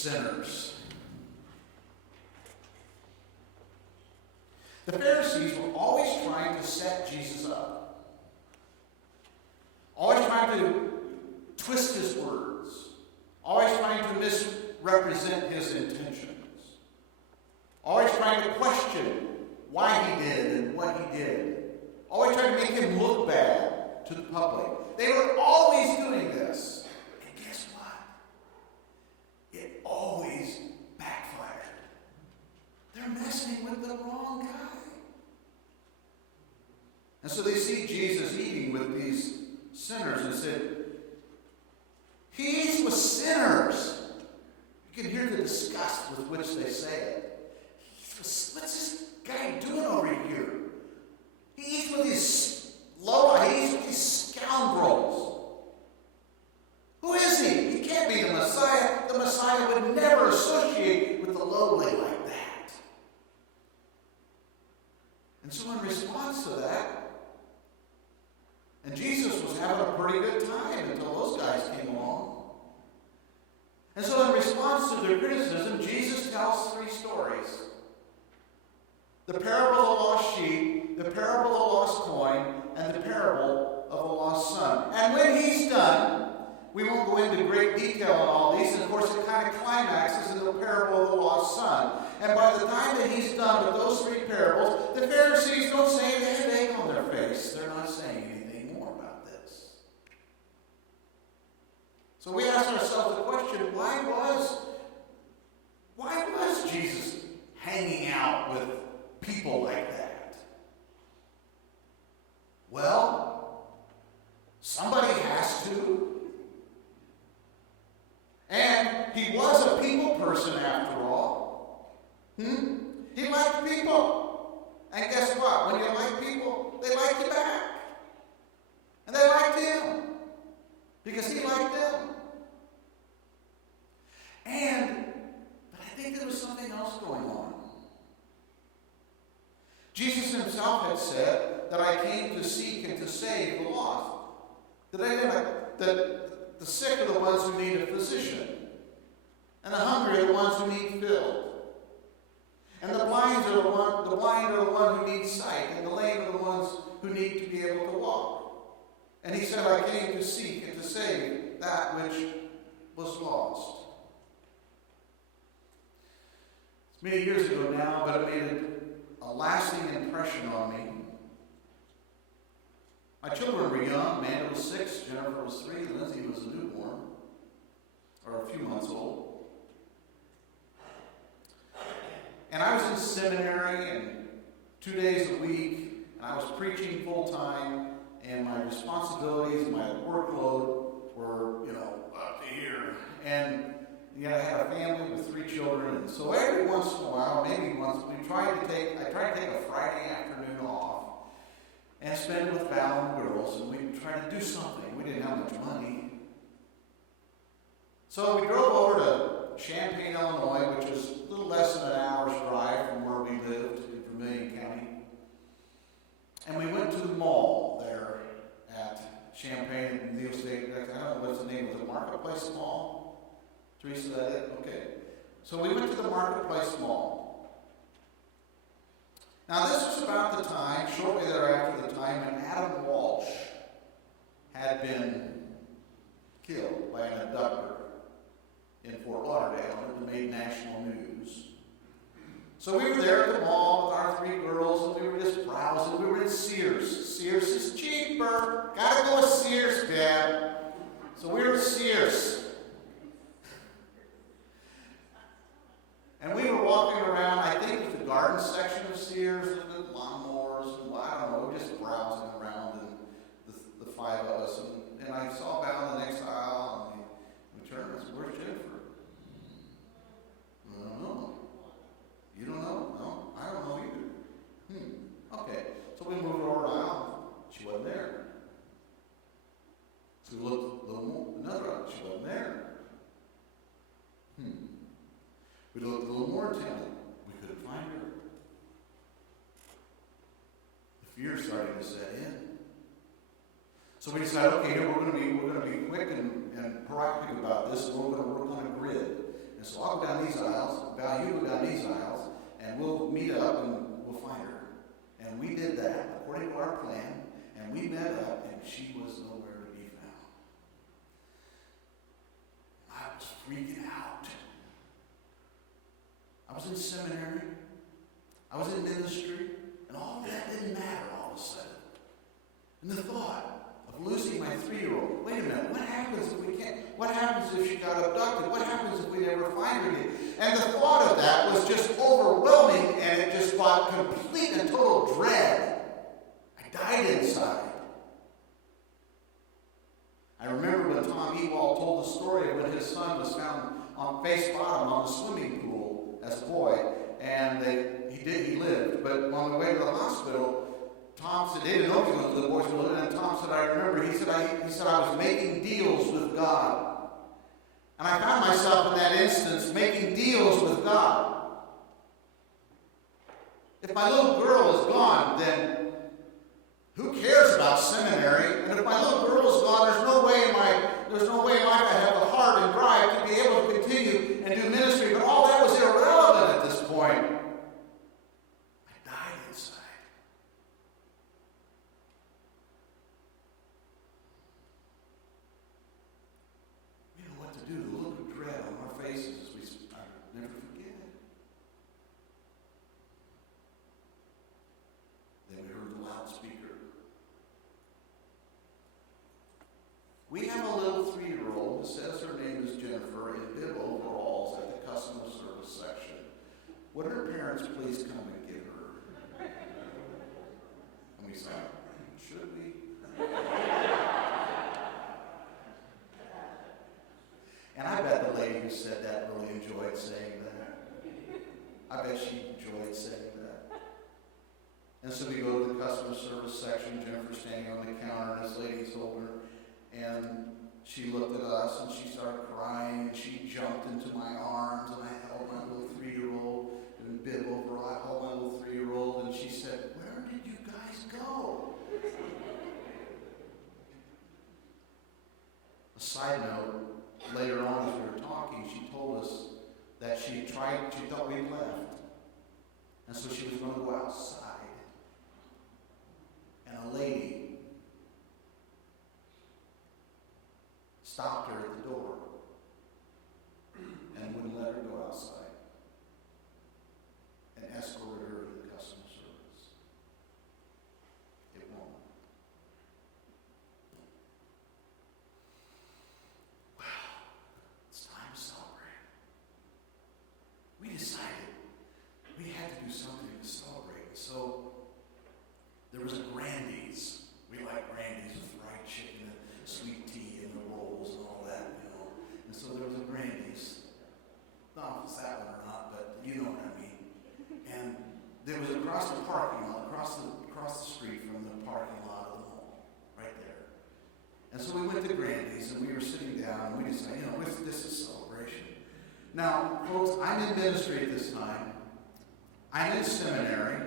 sinners. The Pharisees were always trying to set Jesus up. Always trying to twist his words. Always trying to misrepresent his intentions. Always trying to question why he did and what he did. Always trying to make him look bad to the public. They were always doing this. And guess what? It always backfired. They're messing with the wrong guy. And so they see Jesus eating with these sinners and said, he eats with sinners. You can hear the disgust with which they say it. What's this guy doing over here? He eats with these he eats with these scoundrels. Who is he? He can't be the Messiah. The Messiah would never associate with the lowly like that. And so in response to that, and Jesus was having a pretty good time until those guys came along. And so in response to their criticism, Jesus tells 3 stories. The parable of the lost sheep, the parable of the lost coin, and the parable of the lost son. And when he's done, we won't go into great detail on all these, and of course it kind of climaxes in the parable of the lost son. And by the time that he's done with those 3 parables, the Pharisees don't say they have egg on their face. They're not saying anything more about this. So we ask ourselves the question, why was Jesus hanging out with people like that? Well, somebody has to. And he was a people person after all. He liked people. And guess what? When you like people, they like you back. And they liked him. Because he liked them. But I think there was something else going on. Jesus himself had said that I came to seek and to save the lost. That the sick are the ones who need a physician. And the hungry are the ones who need filled. And the blind are the one who needs sight. And the lame are the ones who need to be able to walk. And he said, I came to seek and to save that which was lost. It's many years ago now, but it made a lasting impression on me. My children were young. Amanda was 6, Jennifer was 3, Lindsay was a newborn, or a few months old. And I was in seminary, and 2 days a week, and I was preaching full time, and my responsibilities, my workload were, up to here. And I had a family with 3 children, and so every once in a while, maybe once, I tried to take a Friday afternoon off and spend it with Val and the girls, and we'd try to do something. We didn't have much money. So we drove over to Champaign, Illinois, which is a little less than an hour's drive from where we lived in Vermilion County. And we went to the mall there at Champaign and Leo State. I don't know what's the name. Was it Marketplace Mall? Teresa, is that it? Okay. So we went to the Marketplace Mall. Now this was about the time, shortly thereafter, the time when Adam Walsh had been killed by an abductor in Fort Lauderdale, and it made national news. So we were there at the mall with our 3 girls, and we were just browsing. We were in Sears. Sears is cheaper. Gotta go with Sears, Dad. So we were at Sears. And we were walking around, I think it was the garden section of Sears, and the lawnmowers, and I don't know, just browsing around, and the 5 of us. And I saw Val in the next aisle, and we turned and said, where's Jennifer? I don't know. You don't know? No, I don't know either. Okay. So we moved over an aisle. She wasn't there. So we looked a little more, another aisle. She wasn't there. We looked a little more intently. We couldn't find her. The fear started to set in. So we decided, okay, we're going to be quick and proactive about this, and we're going to work on a grid. And so I'll go down these aisles, Val, you go down these aisles, and we'll meet up and we'll find her. And we did that according to our plan, and we met up, and she was nowhere to be found. I was freaking out. I was in seminary, I was in ministry, and all that didn't matter all of a sudden. And the thought of losing my 3-year-old, wait a minute, what happens if we can't, what happens if she got abducted? What happens if we never find her again? And the thought of that was just overwhelming, and it just brought complete and total dread. I died inside. I remember when Tom Ewald told the story of when his son was found on face bottom on the swimming pool as a boy, and he lived. But on the way to the hospital, Tom said, they didn't know he was going to the boys' living, and Tom said, I remember, he said I was making deals with God. And I found myself in that instance making deals with God. If my little girl is gone, then who cares about seminary? And if my little girl is gone, there's no way in life I have the heart and drive to be able to continue and do ministry. But all that was irrelevant at this point. I died inside. We know what to do. The look of dread on our faces as I never forget it. Then we heard the loudspeaker. We have a little 3-year-old who says her name is Jennifer in bib overalls at the customer service section. Would her parents please come and get her? And we said, should we? And I bet the lady who said that really enjoyed saying that. I bet she enjoyed saying that. And so we go to the customer service section. Jennifer's standing on the counter, and this lady told her. And she looked at us, and she started crying, and she jumped into my arms, and I held my little 3-year-old in bib overall. I held my little 3-year-old, and she said, where did you guys go? A side note, later on as we were talking, she told us that she thought we'd left. And so she was going to go outside. And a lady stopped her at the door and wouldn't let her go outside and escorted her to the customer service. It won't. Well, it's time to celebrate. We decided we had to do something to celebrate. So there was a Grandy's. We like Grandy's with fried chicken and sweet tea and the rolls and all that, you know. And so there was a Grandy's. I don't know if it's that one or not, but you know what I mean. And there was across the parking lot, across the street from the parking lot of the mall, right there. And so we went to Grandy's, and we were sitting down, and we decided, you know, this is celebration. Now, folks, I'm in ministry at this time. I'm in seminary.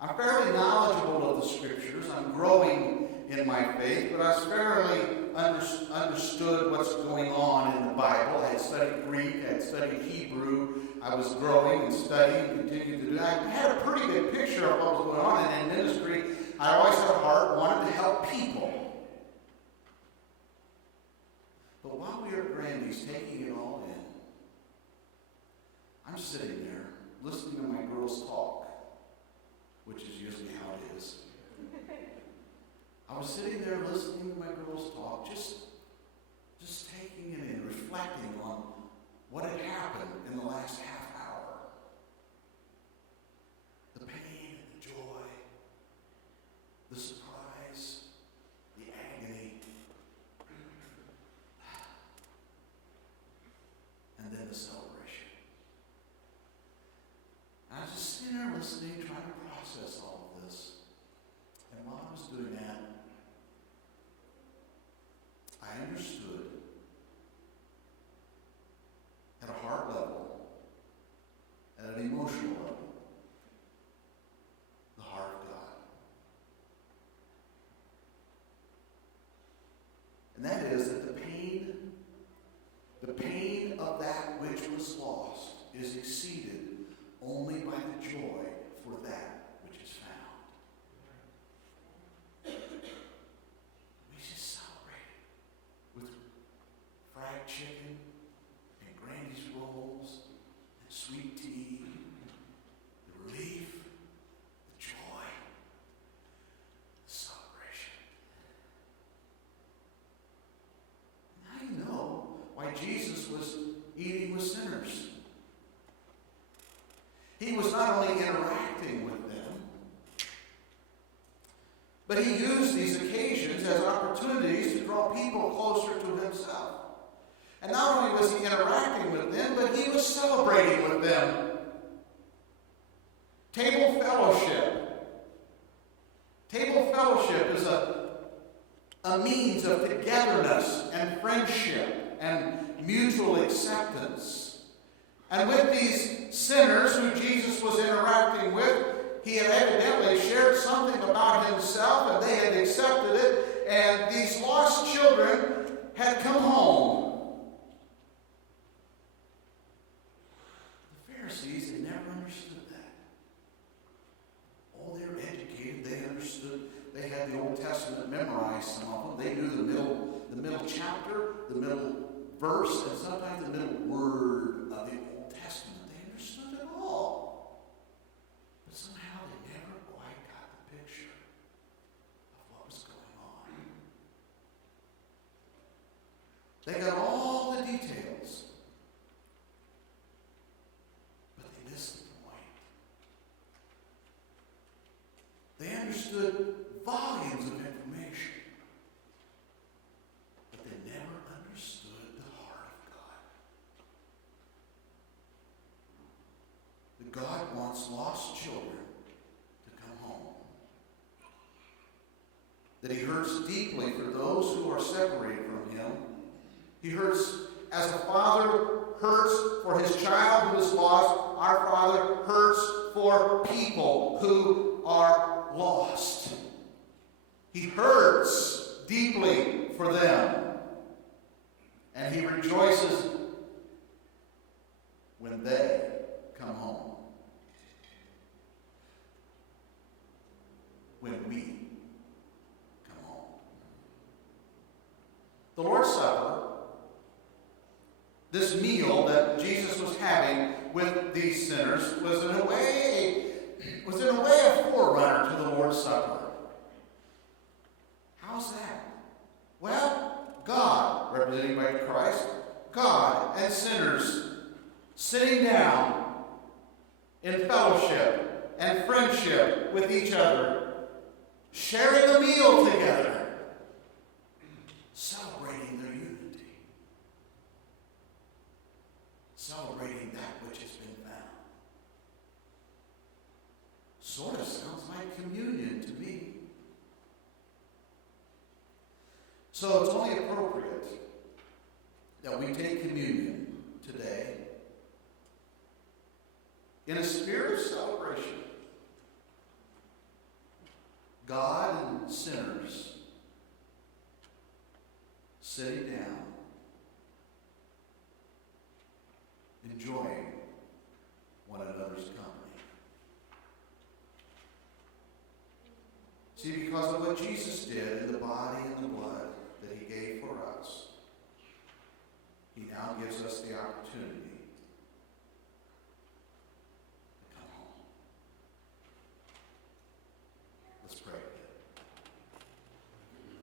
I'm fairly knowledgeable of the scriptures. I'm growing in my faith, but I fairly understood what's going on in the Bible. I had studied Greek, I had studied Hebrew. I was growing and studying and continuing to do that. I had a pretty good picture of what was going on, and in ministry, I always had a heart, wanted to help people. But while we were at Grandy's taking it all in, I'm sitting there listening to my girls talk, which is usually how it is. I was sitting there listening to my girls talk, just taking it in, reflecting on what had happened in the last half hour. The pain and the joy, the surprise, the agony, and then the celebration. And I was just sitting there listening, trying to process all of this. And while I was doing that, I understood at a heart level, at an emotional level, the heart of God. And that is that the pain of that which But he used these occasions as opportunities to draw people closer to himself. And not only was he interacting with them, but he was celebrating with them. Table fellowship. Table fellowship is a means of togetherness and friendship and mutual acceptance. And with these sinners who Jesus was interacting with, he had evidently shared something about himself, and they had accepted it, and these lost children had come home. The Pharisees had never understood that. Oh, they were educated. They understood. They had the Old Testament memorized, some of them. They knew the middle chapter, the middle verse, and sometimes the middle word of the Old Testament. They understood it all. But somehow they never quite got the picture of what was going on. They got all the details, but they missed the point. They understood volumes of information, but they never understood the heart of God. That God wants lost children to come home. That he hurts deeply for those who are separated from him. He hurts as a father hurts for his child who is lost. Our Father hurts for people who are lost. He hurts deeply for them. And he rejoices when they come home. When we come home. The Lord's Supper, this meal that Jesus was having with these sinners, was in a way a forerunner to the Lord's Supper. How's that? Well, God, representing by Christ, God and sinners sitting down in fellowship and friendship with each other, sharing a meal together, celebrating their unity, celebrating that which has been found. Sort of sounds like communion to me. So it's only appropriate that we take communion today in a spirit of celebration. God and sinners sitting down, enjoying one another's company. See, because of what Jesus did in the body and the blood that he gave for us, he now gives us the opportunity